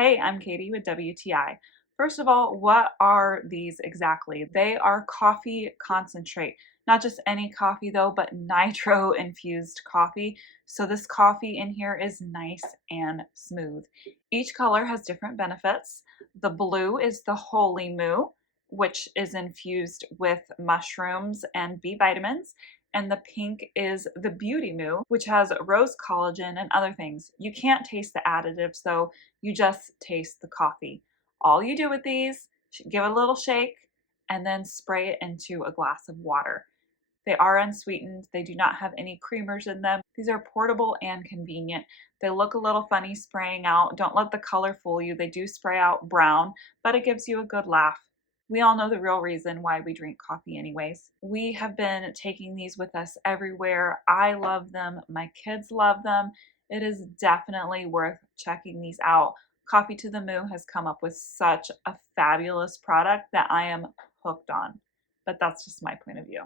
Hey, I'm Katie with WTI. First of all, what are these exactly? They are coffee concentrate. Not just any coffee though, but nitro infused coffee. So this coffee in here is nice and smooth. Each color has different benefits. The blue is the holy moo, which is infused with mushrooms and B vitamins. And the pink is the beauty moo, which has rose collagen and other things. You can't taste the additives though, you just taste the coffee. All you do with these, give it a little shake, and then spray it into a glass of water. They are unsweetened. They do not have any creamers in them. These are portable and convenient. They look a little funny spraying out. Don't let the color fool you. They do spray out brown, but it gives you a good laugh. We all know the real reason why we drink coffee anyways. We have been taking these with us everywhere. I love them. My kids love them. It is definitely worth checking these out. Coffee to the Moo has come up with such a fabulous product that I am hooked on. But that's just my point of view.